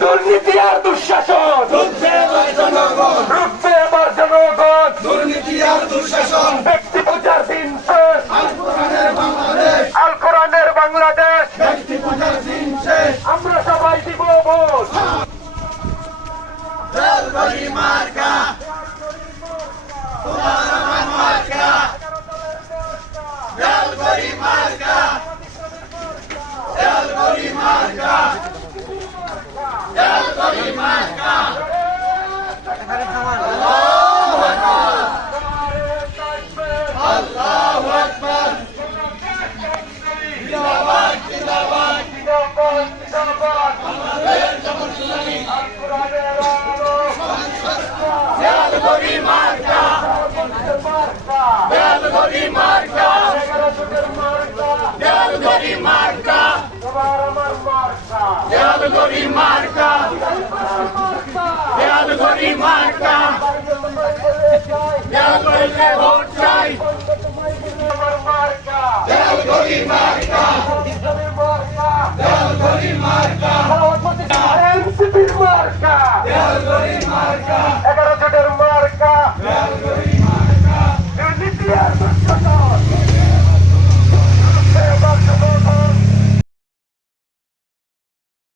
দুর্নীতি আর দুঃশাসন রুখবে এবার জনগণ, দুর্নীতি আর দুঃশাসন, ব্যক্তি পূজার দিন শেষ, আল কোরআনের বাংলাদেশ, ব্যক্তি পূজার দিন শেষ, আমরা সবাই দিব ভোট। বেলগড়ি মার্কা, তোমার আমার মার্কা, বেলগড়ি মার্কা, বেলগড়ি মার্কা, বেলগড়ি মার্কা। আল্লাহু আকবার, জিন্দাবাদ জিন্দাবাদ জিন্দাবাদ জিন্দাবাদ, বাংলাদেশ জামাত ইসলামী, আল কোরআনের আলো, বেলগড়ি মার্কা, বেলগড়ি মার্কা, 11 জোটের মার্কা, বেলগড়ি মার্কা, তোমার আমার মার্কা, বেলগড়ি মার্কা, বেলগড়ি মার্কা, বেলগড়ি